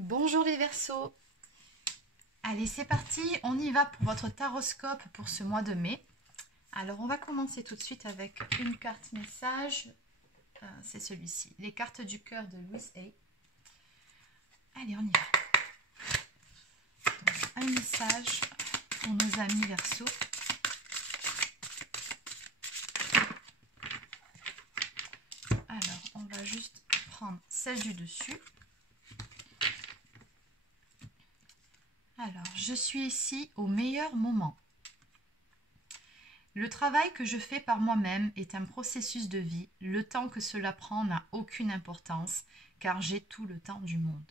Bonjour les Verseaux. Allez, c'est parti, on y va pour votre taroscope pour ce mois de mai. Alors, on va commencer tout de suite avec une carte message. C'est celui-ci, les cartes du cœur de Louise Hay. Allez, on y va. Donc, un message pour nos amis Verseaux. Alors, on va juste prendre celle du dessus. Alors, je suis ici au meilleur moment. Le travail que je fais par moi-même est un processus de vie. Le temps que cela prend n'a aucune importance, car j'ai tout le temps du monde.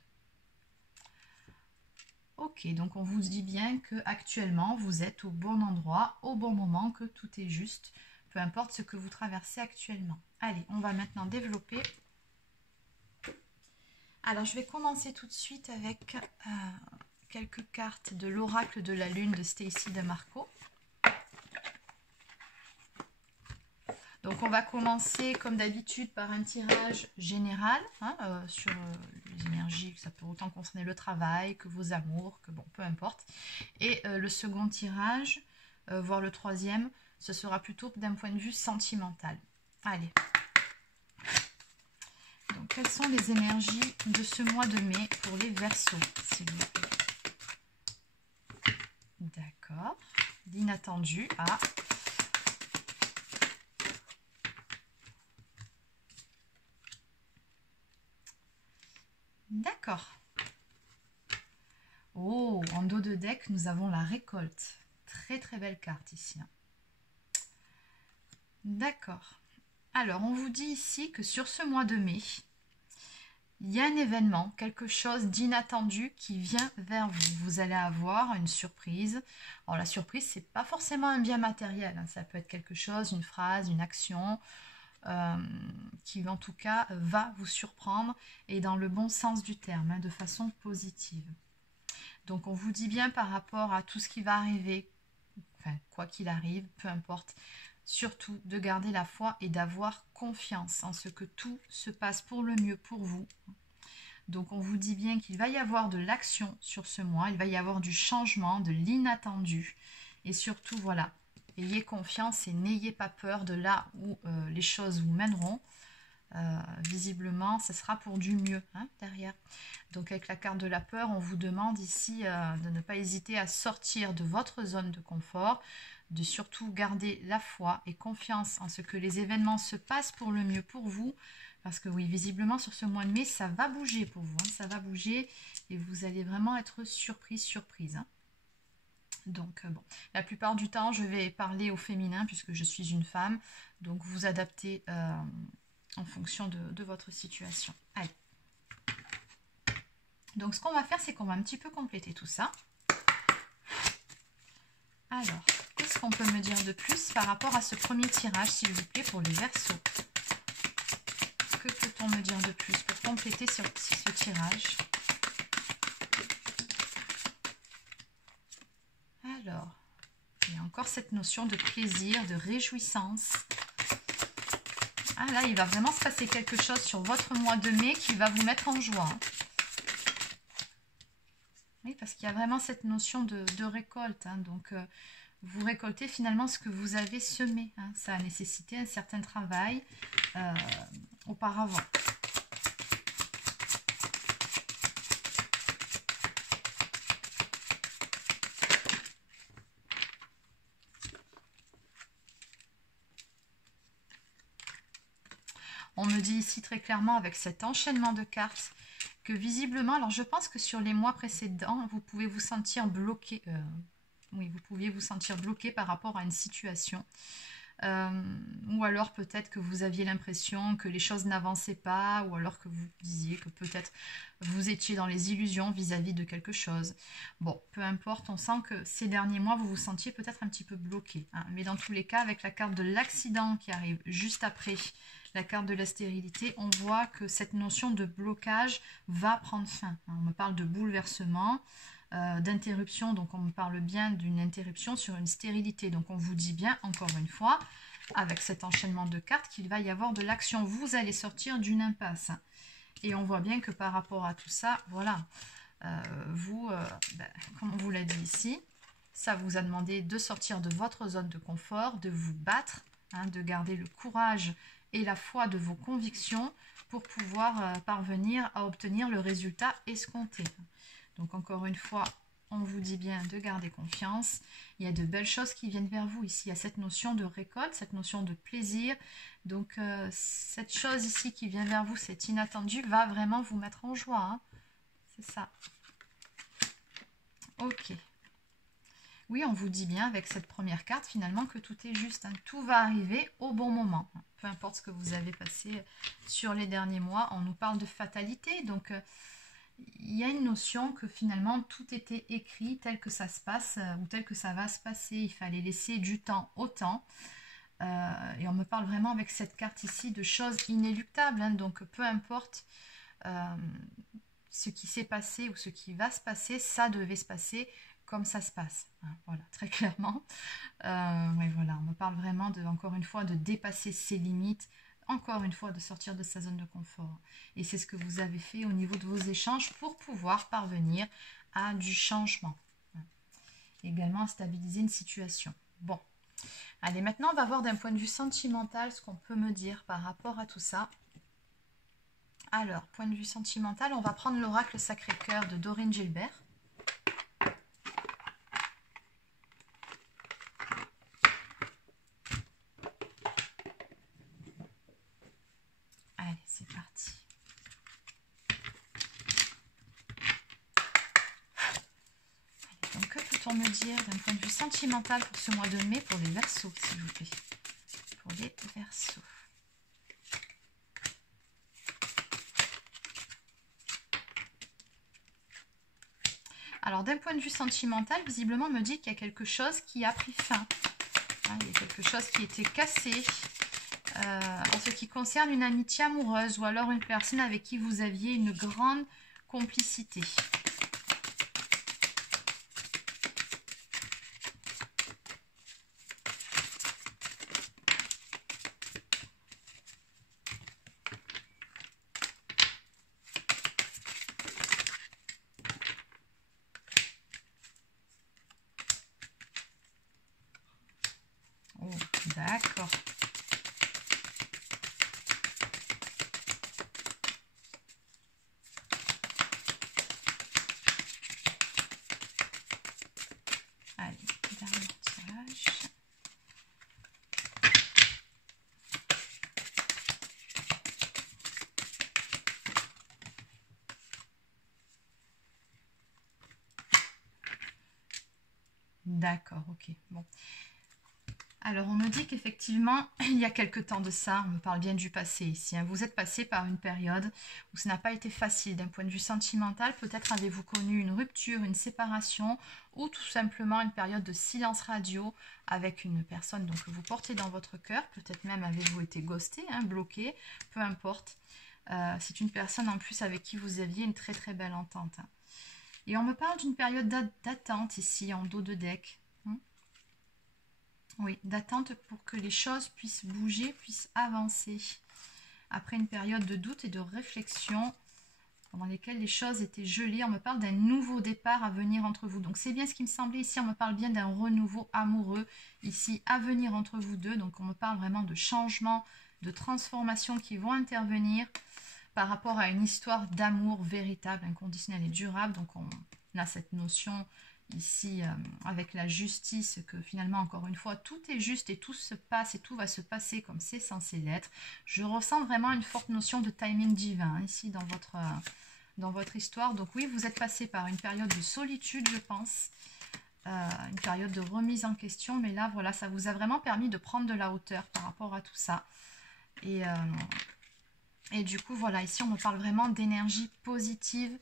Ok, donc on vous dit bien que actuellement vous êtes au bon endroit, au bon moment, que tout est juste, peu importe ce que vous traversez actuellement. Allez, on va maintenant développer. Alors, je vais commencer tout de suite avec quelques cartes de l'oracle de la lune de Stacy DeMarco. Donc on va commencer comme d'habitude par un tirage général sur les énergies, ça peut autant concerner le travail que vos amours, que bon, peu importe. Et le second tirage, voire le troisième, ce sera plutôt d'un point de vue sentimental. Allez. Donc quelles sont les énergies de ce mois de mai pour les Verseaux, s'il vous plaît? D'accord. L'inattendu. Ah. D'accord. Oh, en dos de deck, nous avons la récolte. Très très belle carte ici. D'accord. Alors, on vous dit ici que sur ce mois de mai, il y a un événement, quelque chose d'inattendu qui vient vers vous. Vous allez avoir une surprise. Alors, la surprise, c'est pas forcément un bien matériel. Ça peut être quelque chose, une phrase, une action, qui en tout cas va vous surprendre et dans le bon sens du terme, de façon positive. Donc, on vous dit bien par rapport à tout ce qui va arriver, enfin, quoi qu'il arrive, peu importe, surtout de garder la foi et d'avoir confiance en ce que tout se passe pour le mieux pour vous. Donc on vous dit bien qu'il va y avoir de l'action sur ce mois, il va y avoir du changement, de l'inattendu. Et surtout, voilà, ayez confiance et n'ayez pas peur de là où les choses vous mèneront. Visiblement, ce sera pour du mieux derrière. Donc avec la carte de la peur, on vous demande ici de ne pas hésiter à sortir de votre zone de confort, de surtout garder la foi et confiance en ce que les événements se passent pour le mieux pour vous. Parce que oui, visiblement sur ce mois de mai, ça va bouger pour vous. Ça va bouger et vous allez vraiment être surprise. Donc bon, la plupart du temps, je vais parler au féminin puisque je suis une femme. Donc vous adaptez en fonction de votre situation. Allez. Donc ce qu'on va faire, c'est qu'on va un petit peu compléter tout ça. Alors, qu'est-ce qu'on peut me dire de plus par rapport à ce premier tirage, s'il vous plaît, pour les Verseaux? Que peut-on me dire de plus pour compléter ce tirage? Alors, il y a encore cette notion de plaisir, de réjouissance. Ah là, il va vraiment se passer quelque chose sur votre mois de mai qui va vous mettre en joie. Oui, parce qu'il y a vraiment cette notion de récolte. Donc, vous récoltez finalement ce que vous avez semé. Ça a nécessité un certain travail auparavant. On me dit ici très clairement avec cet enchaînement de cartes que visiblement, alors je pense que sur les mois précédents, vous pouvez vous sentir bloqué. Oui, vous pouviez vous sentir bloqué par rapport à une situation. Ou alors peut-être que vous aviez l'impression que les choses n'avançaient pas, ou alors que vous disiez que peut-être vous étiez dans les illusions vis-à-vis de quelque chose. Bon, peu importe, on sent que ces derniers mois, vous vous sentiez peut-être un petit peu bloqué. Mais dans tous les cas, avec la carte de l'accident qui arrive juste après la carte de la stérilité, on voit que cette notion de blocage va prendre fin. On me parle de bouleversement, d'interruption, donc on me parle bien d'une interruption sur une stérilité. Donc on vous dit bien, encore une fois, avec cet enchaînement de cartes, qu'il va y avoir de l'action. Vous allez sortir d'une impasse. Et on voit bien que par rapport à tout ça, voilà, comme on vous l'a dit ici, ça vous a demandé de sortir de votre zone de confort, de vous battre, hein, de garder le courage et la foi de vos convictions pour pouvoir parvenir à obtenir le résultat escompté. Donc encore une fois, on vous dit bien de garder confiance. Il y a de belles choses qui viennent vers vous ici. Il y a cette notion de récolte, cette notion de plaisir. Donc cette chose ici qui vient vers vous, c'est inattendu, va vraiment vous mettre en joie. Hein. C'est ça. Ok. Oui, on vous dit bien avec cette première carte finalement que tout est juste. Hein. Tout va arriver au bon moment. Peu importe ce que vous avez passé sur les derniers mois, on nous parle de fatalité. Donc il y a une notion que finalement tout était écrit tel que ça se passe ou tel que ça va se passer. Il fallait laisser du temps au temps. Et on me parle vraiment avec cette carte ici de choses inéluctables. Hein. Donc peu importe ce qui s'est passé ou ce qui va se passer, ça devait se passer comme ça se passe. Hein. Voilà, très clairement. Mais voilà, on me parle vraiment encore une fois de dépasser ses limites. Encore une fois, de sortir de sa zone de confort. Et c'est ce que vous avez fait au niveau de vos échanges pour pouvoir parvenir à du changement. Également à stabiliser une situation. Bon. Allez, maintenant, on va voir d'un point de vue sentimental ce qu'on peut me dire par rapport à tout ça. Alors, point de vue sentimental, on va prendre l'oracle Sacré-Cœur de Dorine Gilbert. C'est parti. Allez, donc, que peut-on me dire d'un point de vue sentimental pour ce mois de mai pour les Verseaux, s'il vous plaît? Pour les Verseaux. Alors, d'un point de vue sentimental, visiblement, on me dit qu'il y a quelque chose qui a pris fin. Hein, il y a quelque chose qui était cassé. En ce qui concerne une amitié amoureuse ou alors une personne avec qui vous aviez une grande complicité. Oh, d'accord. D'accord, ok. Bon. Alors, on me dit qu'effectivement, il y a quelque temps de ça, on me parle bien du passé ici. Hein. Vous êtes passé par une période où ce n'a pas été facile d'un point de vue sentimental. Peut-être avez-vous connu une rupture, une séparation ou tout simplement une période de silence radio avec une personne donc, que vous portez dans votre cœur. Peut-être même avez-vous été ghosté, hein, bloqué, peu importe. C'est une personne en plus avec qui vous aviez une très très belle entente. Hein. Et on me parle d'une période d'attente ici en dos de deck. Oui, d'attente pour que les choses puissent bouger, puissent avancer. Après une période de doute et de réflexion pendant lesquelles les choses étaient gelées, on me parle d'un nouveau départ à venir entre vous. Donc c'est bien ce qui me semblait ici, on me parle bien d'un renouveau amoureux ici à venir entre vous deux. Donc on me parle vraiment de changements, de transformations qui vont intervenir par rapport à une histoire d'amour véritable, inconditionnel et durable. Donc on a cette notion ici avec la justice que finalement encore une fois tout est juste et tout se passe et tout va se passer comme c'est censé l'être. Je ressens vraiment une forte notion de timing divin hein, ici dans votre histoire. Donc oui, vous êtes passé par une période de solitude je pense, une période de remise en question, mais là voilà, ça vous a vraiment permis de prendre de la hauteur par rapport à tout ça. Et du coup voilà, ici on me parle vraiment d'énergie positive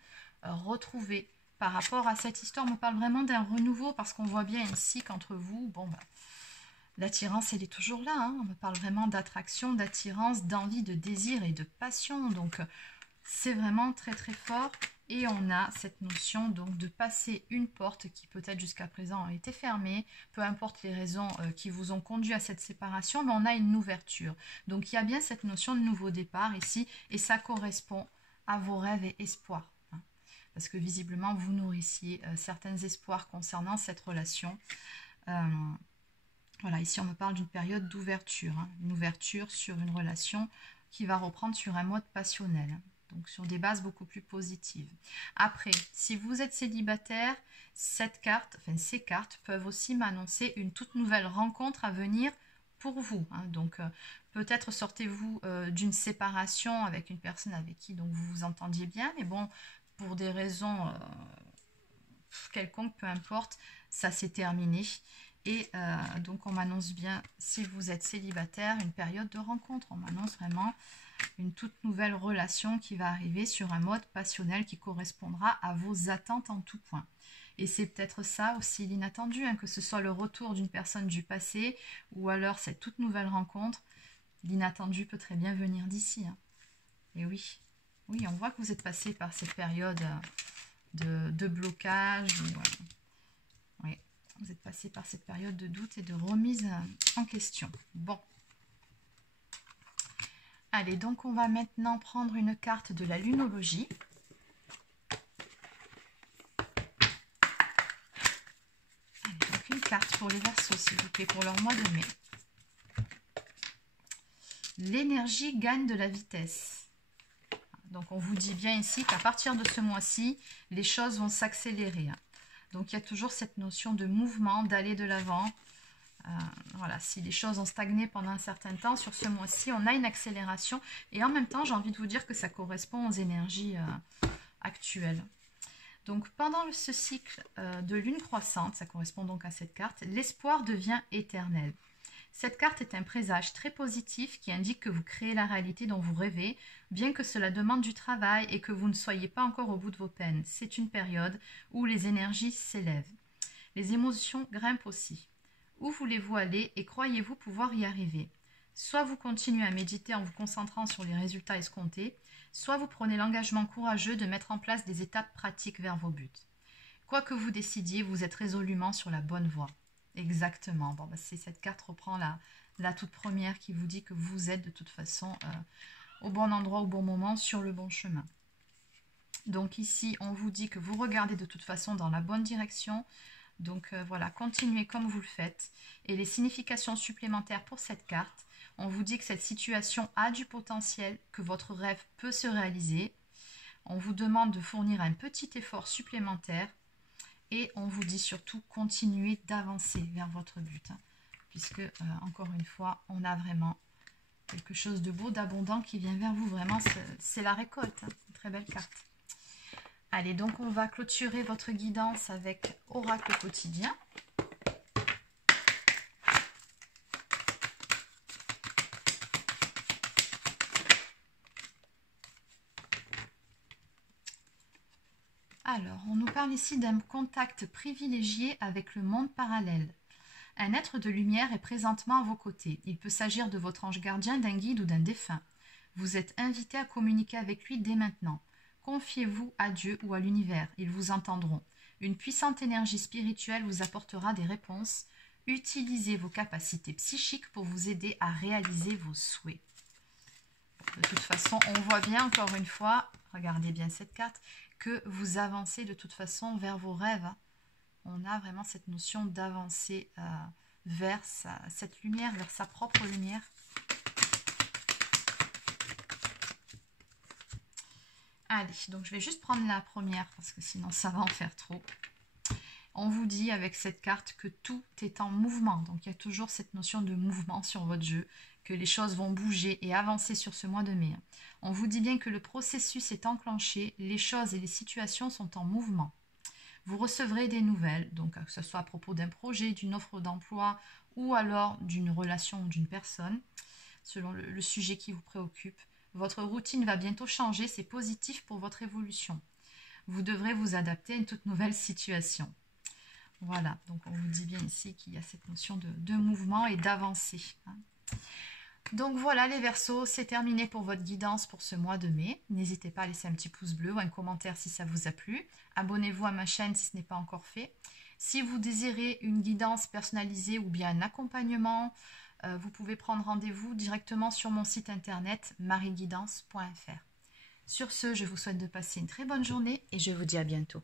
retrouvée. Par rapport à cette histoire, on me parle vraiment d'un renouveau parce qu'on voit bien ici qu'entre vous, bon, bah, l'attirance, elle est toujours là. Hein. On me parle vraiment d'attraction, d'attirance, d'envie, de désir et de passion. Donc, c'est vraiment très, très fort. Et on a cette notion donc de passer une porte qui peut-être jusqu'à présent a été fermée. Peu importe les raisons qui vous ont conduit à cette séparation, mais on a une ouverture. Donc, il y a bien cette notion de nouveau départ ici et ça correspond à vos rêves et espoirs. parce que visiblement vous nourrissiez certains espoirs concernant cette relation. Voilà, ici on me parle d'une période d'ouverture, hein, une ouverture sur une relation qui va reprendre sur un mode passionnel, donc sur des bases beaucoup plus positives. Après, si vous êtes célibataire, ces cartes peuvent aussi m'annoncer une toute nouvelle rencontre à venir pour vous, hein. Donc peut-être sortez-vous d'une séparation avec une personne avec qui donc, vous vous entendiez bien, mais bon, pour des raisons quelconques, peu importe, ça s'est terminé. Et donc on m'annonce bien, si vous êtes célibataire, une période de rencontre. On m'annonce vraiment une toute nouvelle relation qui va arriver sur un mode passionnel qui correspondra à vos attentes en tout point. Et c'est peut-être ça aussi l'inattendu, hein, que ce soit le retour d'une personne du passé ou alors cette toute nouvelle rencontre. L'inattendu peut très bien venir d'ici, hein. Et oui, on voit que vous êtes passé par cette période de blocage. Oui. Vous êtes passé par cette période de doute et de remise en question. Bon. Allez, donc on va maintenant prendre une carte de la lunologie. Allez, donc une carte pour les Verseaux, s'il vous plaît, pour leur mois de mai. L'énergie gagne de la vitesse. Donc on vous dit bien ici qu'à partir de ce mois-ci, les choses vont s'accélérer, hein. Donc, il y a toujours cette notion de mouvement, d'aller de l'avant. Voilà, si les choses ont stagné pendant un certain temps, sur ce mois-ci, on a une accélération. Et en même temps, j'ai envie de vous dire que ça correspond aux énergies actuelles. Donc, pendant ce cycle de lune croissante, ça correspond donc à cette carte, l'espoir devient éternel. Cette carte est un présage très positif qui indique que vous créez la réalité dont vous rêvez, bien que cela demande du travail et que vous ne soyez pas encore au bout de vos peines. C'est une période où les énergies s'élèvent. Les émotions grimpent aussi. Où voulez-vous aller et croyez-vous pouvoir y arriver? Soit vous continuez à méditer en vous concentrant sur les résultats escomptés, soit vous prenez l'engagement courageux de mettre en place des étapes pratiques vers vos buts. Quoi que vous décidiez, vous êtes résolument sur la bonne voie. Exactement. Bon, c'est cette carte reprend la toute première qui vous dit que vous êtes de toute façon au bon endroit, au bon moment, sur le bon chemin. Donc ici, on vous dit que vous regardez de toute façon dans la bonne direction. Donc voilà, continuez comme vous le faites. Et les significations supplémentaires pour cette carte, on vous dit que cette situation a du potentiel, que votre rêve peut se réaliser. On vous demande de fournir un petit effort supplémentaire. Et on vous dit surtout, continuez d'avancer vers votre but. Hein, puisque, encore une fois, on a vraiment quelque chose de beau, d'abondant qui vient vers vous. Vraiment, c'est la récolte. Hein, une très belle carte. Allez, donc on va clôturer votre guidance avec Oracle quotidien. Alors, on nous parle ici d'un contact privilégié avec le monde parallèle. Un être de lumière est présentement à vos côtés. Il peut s'agir de votre ange gardien, d'un guide ou d'un défunt. Vous êtes invité à communiquer avec lui dès maintenant. Confiez-vous à Dieu ou à l'univers, ils vous entendront. Une puissante énergie spirituelle vous apportera des réponses. Utilisez vos capacités psychiques pour vous aider à réaliser vos souhaits. De toute façon, on voit bien encore une fois, regardez bien cette carte, que vous avancez de toute façon vers vos rêves. On a vraiment cette notion d'avancer vers cette lumière, vers sa propre lumière. Allez, donc je vais juste prendre la première parce que sinon ça va en faire trop. On vous dit avec cette carte que tout est en mouvement. Donc il y a toujours cette notion de mouvement sur votre jeu, que les choses vont bouger et avancer sur ce mois de mai. On vous dit bien que le processus est enclenché, les choses et les situations sont en mouvement. Vous recevrez des nouvelles, donc que ce soit à propos d'un projet, d'une offre d'emploi ou alors d'une relation ou d'une personne, selon le sujet qui vous préoccupe. Votre routine va bientôt changer, c'est positif pour votre évolution. Vous devrez vous adapter à une toute nouvelle situation. Voilà, donc on vous dit bien ici qu'il y a cette notion de mouvement et d'avancée. Donc voilà les Verseaux, c'est terminé pour votre guidance pour ce mois de mai. N'hésitez pas à laisser un petit pouce bleu ou un commentaire si ça vous a plu. Abonnez-vous à ma chaîne si ce n'est pas encore fait. Si vous désirez une guidance personnalisée ou bien un accompagnement, vous pouvez prendre rendez-vous directement sur mon site internet marieguidance.fr. Sur ce, je vous souhaite de passer une très bonne journée et je vous dis à bientôt.